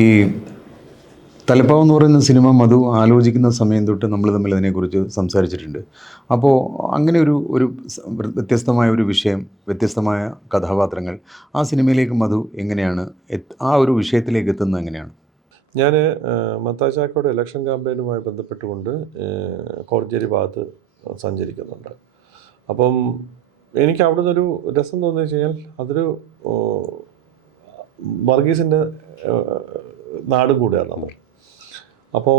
ഈ തലപ്പാവ് എന്ന് പറയുന്ന സിനിമ മധു ആലോചിക്കുന്ന സമയം തൊട്ട് നമ്മൾ തമ്മിൽ അതിനെക്കുറിച്ച് സംസാരിച്ചിട്ടുണ്ട്. അപ്പോൾ അങ്ങനെ ഒരു വ്യത്യസ്തമായ ഒരു വിഷയം, വ്യത്യസ്തമായ കഥാപാത്രങ്ങൾ, ആ സിനിമയിലേക്ക് മധു എങ്ങനെയാണ് ആ ഒരു വിഷയത്തിലേക്ക് എത്തുന്നത് എങ്ങനെയാണ്? ഞാൻ മത്തായി ചാക്കോയുടെ ഇലക്ഷൻ ക്യാമ്പയിനുമായി ബന്ധപ്പെട്ടുകൊണ്ട് കോഴഞ്ചേരി ഭാഗത്ത് സഞ്ചരിക്കുന്നുണ്ട്. അപ്പം എനിക്ക് അവിടെ നിന്നൊരു രസം തോന്നിയെന്ന് വെച്ച് കഴിഞ്ഞാൽ അതൊരു വർഗീസിൻ്റെ നാടും കൂടെയാണ് നമ്മൾ. അപ്പോൾ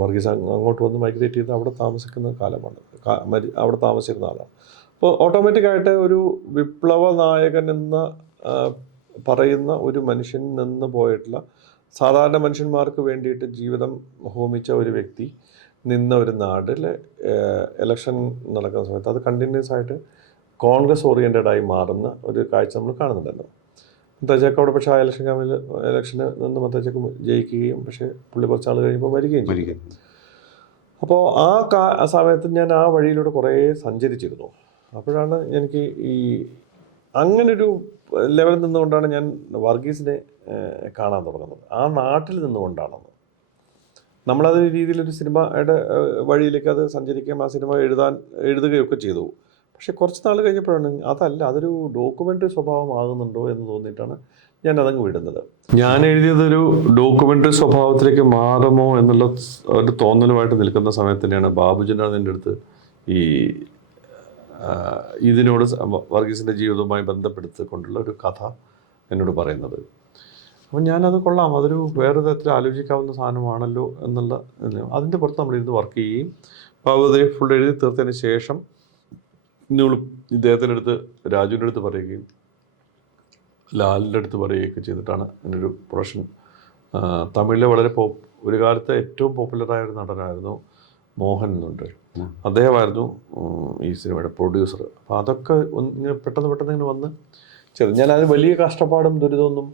വർഗീസ് അങ്ങോട്ട് വന്ന് മൈഗ്രേറ്റ് ചെയ്ത് അവിടെ താമസിക്കുന്ന കാലമാണ്, അവിടെ താമസിച്ചിരുന്ന ആളാണ്. അപ്പോൾ ഓട്ടോമാറ്റിക്കായിട്ട് ഒരു വിപ്ലവ നായകൻ എന്ന പറയുന്ന ഒരു മനുഷ്യൻ നിന്ന് പോയിട്ടുള്ള സാധാരണ മനുഷ്യന്മാർക്ക് വേണ്ടിയിട്ട് ജീവിതം ഹോമിച്ച ഒരു വ്യക്തി നിന്ന ഒരു നാട്ടിൽ ഇലക്ഷൻ നടക്കുന്ന സമയത്ത് അത് കണ്ടിന്യൂസ് ആയിട്ട് കോൺഗ്രസ് ഓറിയൻറ്റഡായി മാറുന്ന ഒരു കാഴ്ച നമ്മൾ കാണുന്നുണ്ടല്ലോ. മത്തായിച്ചാക്ക് അവിടെ പക്ഷേ ആ ഇലക്ഷന് നിന്ന് മത്തായിച്ചാക്ക് ജയിക്കുകയും പക്ഷേ പുള്ളി കുറച്ചാൾ കഴിയുമ്പോൾ വരികയും ചെയ്യും. അപ്പോൾ ആ സമയത്ത് ഞാൻ ആ വഴിയിലൂടെ കുറേ സഞ്ചരിച്ചിരുന്നു. അപ്പോഴാണ് എനിക്ക് ഈ അങ്ങനൊരു ലെവലിൽ നിന്നുകൊണ്ടാണ് ഞാൻ വർഗീസിനെ കാണാൻ തുടങ്ങുന്നത്. ആ നാട്ടിൽ നിന്നുകൊണ്ടാണെന്ന് നമ്മളത് രീതിയിലൊരു സിനിമയുടെ വഴിയിലേക്ക് അത് സഞ്ചരിക്കുകയും ആ സിനിമ എഴുതുകയൊക്കെ ചെയ്തു. പക്ഷെ കുറച്ച് നാൾ കഴിഞ്ഞപ്പോഴാണ് അതല്ല, അതൊരു ഡോക്യുമെൻ്ററി സ്വഭാവമാകുന്നുണ്ടോ എന്ന് തോന്നിയിട്ടാണ് ഞാൻ അതങ്ങ് വിടുന്നത്. ഞാൻ എഴുതിയതൊരു ഡോക്യുമെൻ്ററി സ്വഭാവത്തിലേക്ക് മാറുമോ എന്നുള്ള ഒരു തോന്നലുമായിട്ട് നിൽക്കുന്ന സമയത്ത് തന്നെയാണ് ബാബുജനാണ് എൻ്റെ അടുത്ത് ഈ ഇതിനോട് വർഗീസിൻ്റെ ജീവിതവുമായി ബന്ധപ്പെടുത്തിക്കൊണ്ടുള്ള ഒരു കഥ എന്നോട് പറയുന്നത്. അപ്പം ഞാനത് കൊള്ളാം, അതൊരു വേറെ തരത്തിൽ ആലോചിക്കാവുന്ന സാധനമാണല്ലോ എന്നുള്ള അതിൻ്റെ പുറത്ത് നമ്മളിരുന്ന് വർക്ക് ചെയ്യുകയും ബാബുദേ ഫുൾ എഴുതി തീർത്തതിന് ശേഷം ഇദ്ദേഹത്തിൻ്റെ അടുത്ത് രാജുവിൻ്റെ അടുത്ത് പറയുകയും ലാലിൻ്റെ അടുത്ത് പറയുകയൊക്കെ ചെയ്തിട്ടാണ് അങ്ങനൊരു പ്രൊഡക്ഷൻ. തമിഴിലെ വളരെ ഒരു കാലത്ത് ഏറ്റവും പോപ്പുലറായ ഒരു നടനായിരുന്നു മോഹൻ എന്നുണ്ട്. അദ്ദേഹമായിരുന്നു ഈ സിനിമയുടെ പ്രൊഡ്യൂസർ. അപ്പോൾ അതൊക്കെ പെട്ടെന്ന് ഇങ്ങനെ വന്ന് ഞാനത് വലിയ കഷ്ടപ്പാടും ദുരിതമൊന്നും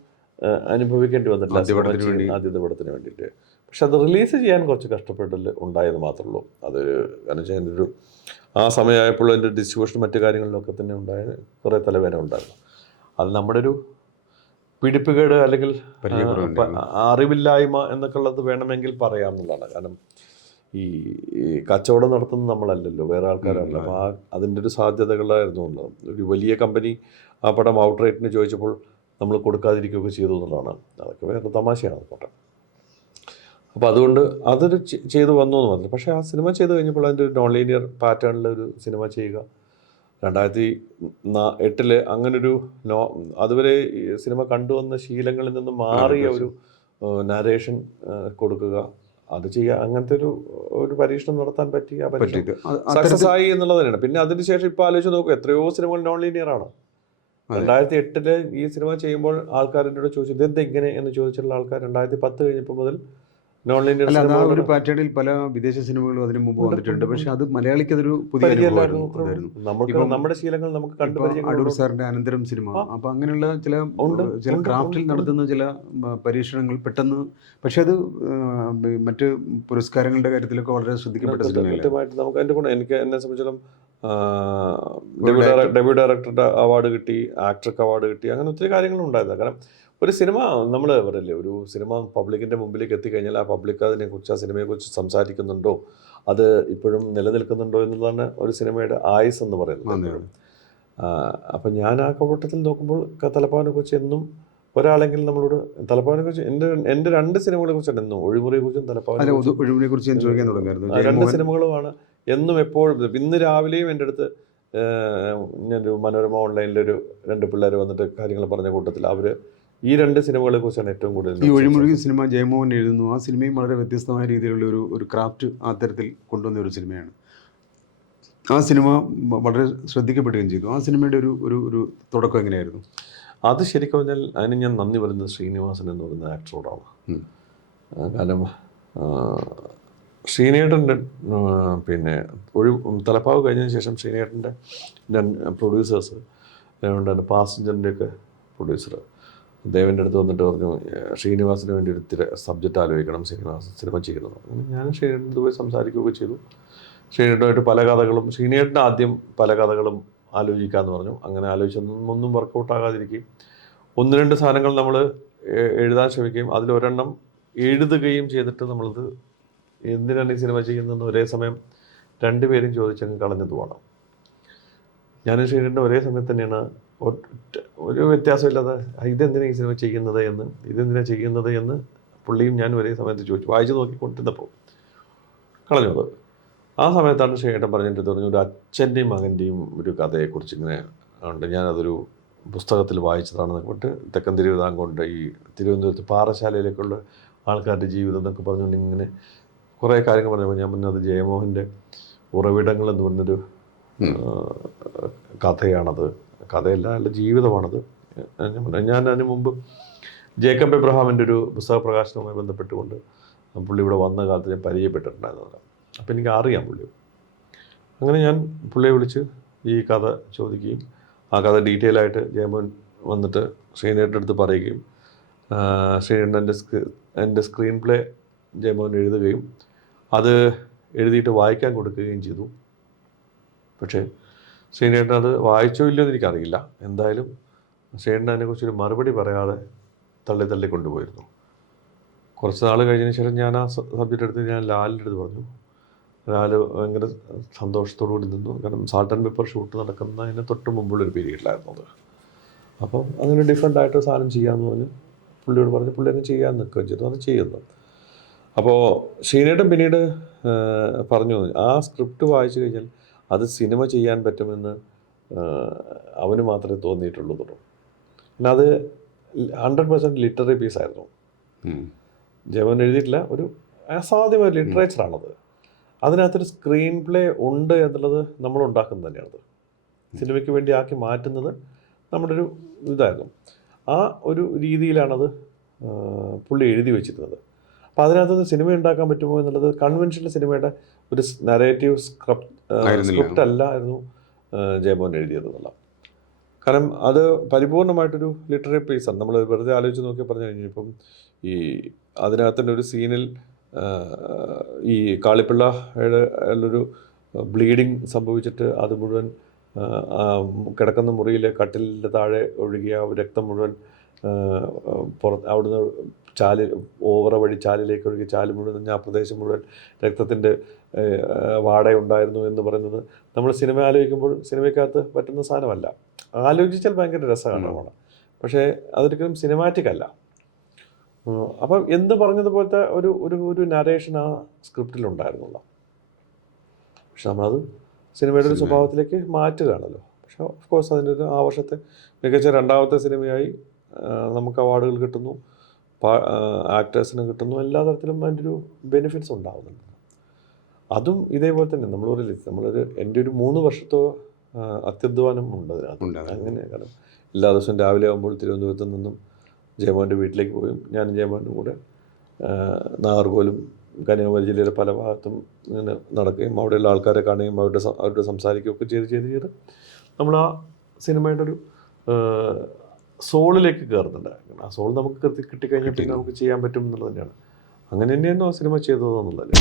അനുഭവിക്കേണ്ടി വന്നിട്ടില്ല ആദ്യത്തെ പടത്തിന് വേണ്ടിയിട്ട്. പക്ഷെ അത് റിലീസ് ചെയ്യാൻ കുറച്ച് കഷ്ടപ്പെടൽ ഉണ്ടായെന്ന് മാത്രമേ ഉള്ളൂ. അതൊരു കാരണം വെച്ചാൽ എൻ്റെ ഒരു ആ സമയമായപ്പോൾ എൻ്റെ ഡിസ്ട്രിബ്യൂഷൻ മറ്റു കാര്യങ്ങളിലൊക്കെ തന്നെ ഉണ്ടായ കുറേ തലവേദന ഉണ്ടായിരുന്നു. അത് നമ്മുടെ ഒരു പിടിപ്പുകേട് അല്ലെങ്കിൽ അറിവില്ലായ്മ എന്നൊക്കെ ഉള്ളത് വേണമെങ്കിൽ പറയാമെന്നുള്ളതാണ്. കാരണം ഈ കച്ചവടം നടത്തുന്നത് നമ്മളല്ലല്ലോ, വേറെ ആൾക്കാരാണല്ലോ. അപ്പോൾ അതിൻ്റെ ഒരു സാധ്യതകളായിരുന്നു ഉള്ളത്. ഒരു വലിയ കമ്പനി ആ പടം ഔട്ട് റേറ്റിന് ചോദിച്ചപ്പോൾ നമ്മൾ കൊടുക്കാതിരിക്കുകയൊക്കെ ചെയ്തു എന്നുള്ളതാണ്. അതൊക്കെ വേറെ തമാശയാണ് പോട്ടെ. അപ്പോൾ അതുകൊണ്ട് അതൊരു ചെയ്തു വന്നു എന്ന് പറഞ്ഞു. പക്ഷേ ആ സിനിമ ചെയ്ത് കഴിഞ്ഞപ്പോൾ അതിൻ്റെ ഒരു നോൺ ലീനിയർ പാറ്റേണിലൊരു സിനിമ ചെയ്യുക 2008 അങ്ങനൊരു അതുവരെ സിനിമ കണ്ടുവന്ന ശീലങ്ങളിൽ നിന്ന് മാറിയ ഒരു നരേഷൻ കൊടുക്കുക, അത് ചെയ്യുക, അങ്ങനത്തെ ഒരു പരീക്ഷണം നടത്താൻ പറ്റി. ആ പരീക്ഷണം സക്സസ് ആയി എന്നുള്ളത് തന്നെയാണ്. പിന്നെ അതിനുശേഷം ഇപ്പോൾ ആലോചിച്ച് നോക്കുക, എത്രയോ സിനിമകൾ നോൺ ലീനിയർ ആണ്. 2008 ഈ സിനിമ ചെയ്യുമ്പോൾ ആൾക്കാരുടെ ചോദിച്ചു ഇതെന്താ ഇങ്ങനെ എന്ന് ചോദിച്ചിട്ടുള്ള ആൾക്കാർ 2010 കഴിഞ്ഞപ്പോൾ മുതൽ നോൺ ലീനിയർ ഒരു പാറ്റേണിൽ പല വിദേശ സിനിമകളും അതിന് മുമ്പ് വന്നിട്ടുണ്ട്. പക്ഷെ അത് മലയാളിക്ക് അതൊരു പുതിയ നമ്മുടെ ശീലങ്ങൾ നമുക്ക് കണ്ടുപരിചയം. അടൂർ സാറിന്റെ അനന്തരം സിനിമ, അപ്പൊ അങ്ങനെയുള്ള ചില ക്രാഫ്റ്റിൽ നടത്തുന്ന ചില പരീക്ഷണങ്ങൾ പെട്ടെന്ന്, പക്ഷെ അത് മറ്റ് പുരസ്കാരങ്ങളുടെ കാര്യത്തിലൊക്കെ വളരെ ശ്രദ്ധിക്കപ്പെട്ട സിനിമയായിട്ട് നമുക്ക് അതിന്റെ കൂടെ എന്നെ സംബന്ധിച്ചിടത്തോളം ഡെബ്യൂ ഡയറക്ടറുടെ അവാർഡ് കിട്ടി, ആക്ടർക്ക് അവാർഡ് കിട്ടി, അങ്ങനെ ഒത്തിരി കാര്യങ്ങളുണ്ടായിരുന്നു. കാരണം ഒരു സിനിമ നമ്മൾ പറയില്ലേ, ഒരു സിനിമ പബ്ലിക്കിൻ്റെ മുമ്പിലേക്ക് എത്തിക്കഴിഞ്ഞാൽ ആ പബ്ലിക് അതിനെക്കുറിച്ച്, ആ സിനിമയെക്കുറിച്ച് സംസാരിക്കുന്നുണ്ടോ, അത് ഇപ്പോഴും നിലനിൽക്കുന്നുണ്ടോ എന്നുള്ളതാണ് ഒരു സിനിമയുടെ ആയുസ് എന്ന് പറയുന്നത്. അപ്പം ഞാൻ ആ കവട്ടത്തിൽ നോക്കുമ്പോൾ തലപ്പാവിനെ കുറിച്ച് എന്നും ഒരാളെങ്കിലും നമ്മളോട് തലപ്പാവിനെ കുറിച്ച് എൻ്റെ 2 സിനിമകളെ കുറിച്ചാണ് എന്നും, ഒഴിമുറിയെ കുറിച്ചും തലപ്പാവിനെ കുറിച്ച് ചോദിക്കാൻ തുടങ്ങായിരുന്നു. 2 സിനിമകളുമാണ് എന്നും എപ്പോഴും. ഇന്ന് രാവിലെയും എൻ്റെ അടുത്ത് ഞാനൊരു മനോരമ ഓൺലൈനിലൊരു 2 പിള്ളേർ വന്നിട്ട് കാര്യങ്ങൾ പറഞ്ഞ കൂട്ടത്തിൽ അവർ ഈ 2 സിനിമകളെ കുറിച്ചാണ് ഏറ്റവും കൂടുതൽ. ഈ ഒഴിമുറുകി സിനിമ ജയമോഹൻ എഴുതുന്നു. ആ സിനിമയും വളരെ വ്യത്യസ്തമായ രീതിയിലുള്ള ഒരു ക്രാഫ്റ്റ് ആ തരത്തിൽ കൊണ്ടുവന്ന ഒരു സിനിമയാണ്. ആ സിനിമ വളരെ ശ്രദ്ധിക്കപ്പെടുകയും ചെയ്തു. ആ സിനിമയുടെ ഒരു തുടക്കം എങ്ങനെയായിരുന്നു? അത് ശരിക്കും പറഞ്ഞാൽ അതിന് ഞാൻ നന്ദി പറയുന്നത് ശ്രീനിവാസൻ എന്ന് പറയുന്ന ആക്ടറോടാണ്. കാരണം ശ്രീനേട്ടൻ്റെ പിന്നെ തലപ്പാവ് കഴിഞ്ഞതിന് ശേഷം ശ്രീനേട്ടൻ്റെ പ്രൊഡ്യൂസേഴ്സ് ഉണ്ടായിരുന്നു, പാസഞ്ചറിൻ്റെയൊക്കെ പ്രൊഡ്യൂസർ ദേവൻ്റെ അടുത്ത് വന്നിട്ട് പറഞ്ഞു ശ്രീനിവാസിന് വേണ്ടി ഒരു സബ്ജക്റ്റ് ആലോചിക്കണം, ശ്രീനിവാസൻ സിനിമ ചെയ്യുന്നത്. അങ്ങനെ ഞാൻ ശ്രീനേട്ടൻ്റെ പോയി സംസാരിക്കുകയൊക്കെ ചെയ്തു. ശ്രീനേട്ടനായിട്ട് പല കഥകളും, ശ്രീനേട്ടന് ആദ്യം പല കഥകളും ആലോചിക്കാമെന്ന് പറഞ്ഞു. അങ്ങനെ ആലോചിച്ചൊന്നും വർക്കൗട്ട് ആകാതിരിക്കും. 1-2 സാധനങ്ങൾ നമ്മൾ എഴുതാൻ ശ്രമിക്കുകയും അതിലൊരെണ്ണം എഴുതുകയും ചെയ്തിട്ട് നമ്മളത് എന്തിനാണ് ഈ സിനിമ ചെയ്യുന്നതെന്ന് ഒരേ സമയം രണ്ടുപേരും ചോദിച്ചങ്ങ് കളഞ്ഞതുമാണ്. ഞാനും ശ്രീനേട്ടനും ഒരേ സമയത്ത് തന്നെയാണ് ഒരു വ്യത്യാസമില്ലാതെ ഇതെന്തിനാണ് ഈ സിനിമ ചെയ്യുന്നത് എന്ന്, ഇതെന്തിനാണ് ചെയ്യുന്നത് എന്ന് പുള്ളിയും ഞാൻ ഒരേ സമയത്ത് ചോദിച്ചു. വായിച്ചു നോക്കിക്കൊണ്ടിരുന്നപ്പോൾ കളഞ്ഞു അത്. ആ സമയത്താണ് ശ്രീനേട്ടൻ പറഞ്ഞിട്ട് പറഞ്ഞു, ഒരു അച്ഛൻ്റെയും മകൻ്റെയും ഒരു കഥയെക്കുറിച്ച് ഇങ്ങനെ ഉണ്ട്, ഞാനതൊരു പുസ്തകത്തിൽ വായിച്ചതാണെന്ന് പറഞ്ഞിട്ട് തെക്കൻ തിരുവിതാംകൂറിൻ്റെ ഈ തിരുവനന്തപുരത്ത് പാറശാലയിലേക്കുള്ള ആൾക്കാരുടെ ജീവിതം എന്നൊക്കെ പറഞ്ഞുകൊണ്ട് ഇങ്ങനെ കുറേ കാര്യങ്ങൾ പറഞ്ഞപ്പോൾ ഞാൻ പറഞ്ഞത് ജയമോഹൻ്റെ ഉറവിടങ്ങൾ എന്ന് പറഞ്ഞൊരു കഥയാണത്, കഥയല്ല അല്ല ജീവിതമാണത്. ഞാൻ അതിന് മുമ്പ് ജേക്കബ് എബ്രഹാമിൻ്റെ ഒരു പുസ്തക പ്രകാശനവുമായി ബന്ധപ്പെട്ടുകൊണ്ട് പുള്ളി ഇവിടെ വന്ന കാലത്ത് ഞാൻ പരിചയപ്പെട്ടിട്ടുണ്ടായിരുന്നത്. അപ്പോൾ എനിക്ക് അറിയാം പുള്ളി. അങ്ങനെ ഞാൻ പുള്ളിയെ വിളിച്ച് ഈ കഥ ചോദിക്കുകയും ആ കഥ ഡീറ്റെയിൽ ആയിട്ട് ജയമോഹൻ വന്നിട്ട് ശ്രീനേട്ടൻ്റെ അടുത്ത് പറയുകയും ശ്രീനേട്ടൻ എൻ്റെ സ്ക്രീൻ പ്ലേ ജയമോഹൻ എഴുതുകയും അത് എഴുതിയിട്ട് വായിക്കാൻ കൊടുക്കുകയും ചെയ്തു. പക്ഷേ ശ്രീനേട്ടൻ അത് വായിച്ചോ ഇല്ലയോ എന്ന് എനിക്കറിയില്ല. എന്തായാലും ശ്രീനേട്ടൻ അതിനെക്കുറിച്ചൊരു മറുപടി പറയാതെ തള്ളി കൊണ്ടുപോയിരുന്നു. കുറച്ച് നാൾ കഴിഞ്ഞതിന് ശേഷം ഞാൻ ആ സബ്ജക്റ്റ് എടുത്ത് ഞാൻ ലാലിൻ്റെ അടുത്ത് പറഞ്ഞു. ലാൽ ഭയങ്കര സന്തോഷത്തോടു കൂടി നിന്നു. കാരണം സാൾട്ട് ആൻഡ് പെപ്പർ ഷൂട്ട് നടക്കുന്നതിന് തൊട്ട് മുമ്പുള്ളൊരു പീരീഡിലായിരുന്നു അത്. അപ്പം അങ്ങനെ ഡിഫറെൻ്റ് ആയിട്ട് സാധനം ചെയ്യാമെന്ന് പറഞ്ഞ് പുള്ളിയോട് പറഞ്ഞ് പുള്ളി അങ്ങ് ചെയ്യാൻ നിൽക്കുകയും ചെയ്തു. അത് ചെയ്യുന്നു. അപ്പോൾ ശ്രീനേട്ടൻ പിന്നീട് പറഞ്ഞു, ആ സ്ക്രിപ്റ്റ് വായിച്ചു കഴിഞ്ഞാൽ അത് സിനിമ ചെയ്യാൻ പറ്റുമെന്ന് അവന് മാത്രമേ തോന്നിയിട്ടുള്ളൂ. പിന്നെ അത് 100% ലിറ്റററി പീസായിരുന്നു. ജയമോഹൻ എഴുതിയിട്ടില്ല, ഒരു അസാധ്യമായ ലിറ്ററേച്ചറാണത്. അതിനകത്തൊരു സ്ക്രീൻ പ്ലേ ഉണ്ട് എന്നുള്ളത് നമ്മൾ ഉണ്ടാക്കുന്നത് തന്നെയാണത്. സിനിമയ്ക്ക് വേണ്ടി ആക്കി മാറ്റുന്നത് നമ്മുടെ ഒരു ഇതായിരുന്നു. ആ ഒരു രീതിയിലാണത് പുള്ളി എഴുതി വെച്ചിരുന്നത്. അപ്പോൾ അതിനകത്തുനിന്ന് സിനിമ ഉണ്ടാക്കാൻ പറ്റുമോ എന്നുള്ളത് കൺവെൻഷണൽ സിനിമയുടെ ഒരു നരേറ്റീവ് സ്ക്രിപ്റ്റ് അല്ലായിരുന്നു ജയമോഹൻ എഴുതിയതെന്നുള്ള. കാരണം അത് പരിപൂർണമായിട്ടൊരു ലിറ്റററി പീസാണ്. നമ്മൾ വെറുതെ ആലോചിച്ച് നോക്കി പറഞ്ഞു കഴിഞ്ഞപ്പം ഈ അതിനകത്തിൻ്റെ ഒരു സീനിൽ ഈ കാളിപ്പിള്ളയുടെ ഒരു ബ്ലീഡിങ് സംഭവിച്ചിട്ട് അത് മുഴുവൻ കിടക്കുന്ന മുറിയിലെ കട്ടിലിൻ്റെ താഴെ ഒഴുകിയ രക്തം മുഴുവൻ അവിടുന്ന് ഓവറ വഴി ചാലിലേക്ക് ഒഴുകി ചാല് മുഴുവൻ ആ പ്രദേശം മുഴുവൻ രക്തത്തിൻ്റെ വാടയുണ്ടായിരുന്നു എന്ന് പറയുന്നത് നമ്മൾ സിനിമ ആലോചിക്കുമ്പോൾ സിനിമയ്ക്കകത്ത് പറ്റുന്ന സാധനമല്ല. ആലോചിച്ചാൽ ഭയങ്കര രസകരമാണ്, പക്ഷേ അതൊരിക്കലും സിനിമാറ്റിക് അല്ല. അപ്പം എന്ത് പറഞ്ഞതുപോലത്തെ ഒരു ഒരു ഒരു നരേഷൻ ആ സ്ക്രിപ്റ്റിലുണ്ടായിരുന്നുള്ളൂ. പക്ഷെ നമ്മളത് സിനിമയുടെ ഒരു സ്വഭാവത്തിലേക്ക് മാറ്റുകയാണല്ലോ. പക്ഷെ ഓഫ് കോഴ്സ് അതിൻ്റെ ഒരു ആ വർഷത്തെ മികച്ച 2ാമത്തെ സിനിമയായി നമുക്ക് അവാർഡുകൾ കിട്ടുന്നു, ആക്ടേഴ്സിന് കിട്ടുന്നു, എല്ലാ തരത്തിലും അതിൻ്റെ ഒരു ബെനിഫിറ്റ്സ് ഉണ്ടാകുന്നുണ്ട്. അതും ഇതേപോലെ തന്നെ നമ്മളൊരു എൻ്റെ ഒരു 3 വർഷത്തോ അത്യധ്വാനം ഉണ്ട് അതിനകത്ത്. അങ്ങനെ കാരണം എല്ലാ ദിവസവും രാവിലെ ആകുമ്പോൾ തിരുവനന്തപുരത്ത് നിന്നും ജയമോഹൻ്റെ വീട്ടിലേക്ക് പോയും ഞാനും ജയമോഹനും കൂടെ നാഗർകോവിലും കന്യാകുമാരി ജില്ലയിലെ പല ഭാഗത്തും ഇങ്ങനെ നടക്കുകയും അവിടെയുള്ള ആൾക്കാരെ കാണുകയും അവരുടെ സംസാരിക്കുകയൊക്കെ ചെയ്ത് നമ്മൾ ആ സിനിമയുടെ ഒരു സോളിലേക്ക് കയറുന്നുണ്ട്. ആ സോൾ നമുക്ക് കിട്ടിക്കഴിഞ്ഞാൽ പിന്നെ നമുക്ക് ചെയ്യാൻ പറ്റും എന്നുള്ളത് തന്നെയാണ്. അങ്ങനെ തന്നെയായിരുന്നു ആ സിനിമ ചെയ്തതെന്നുള്ളത്.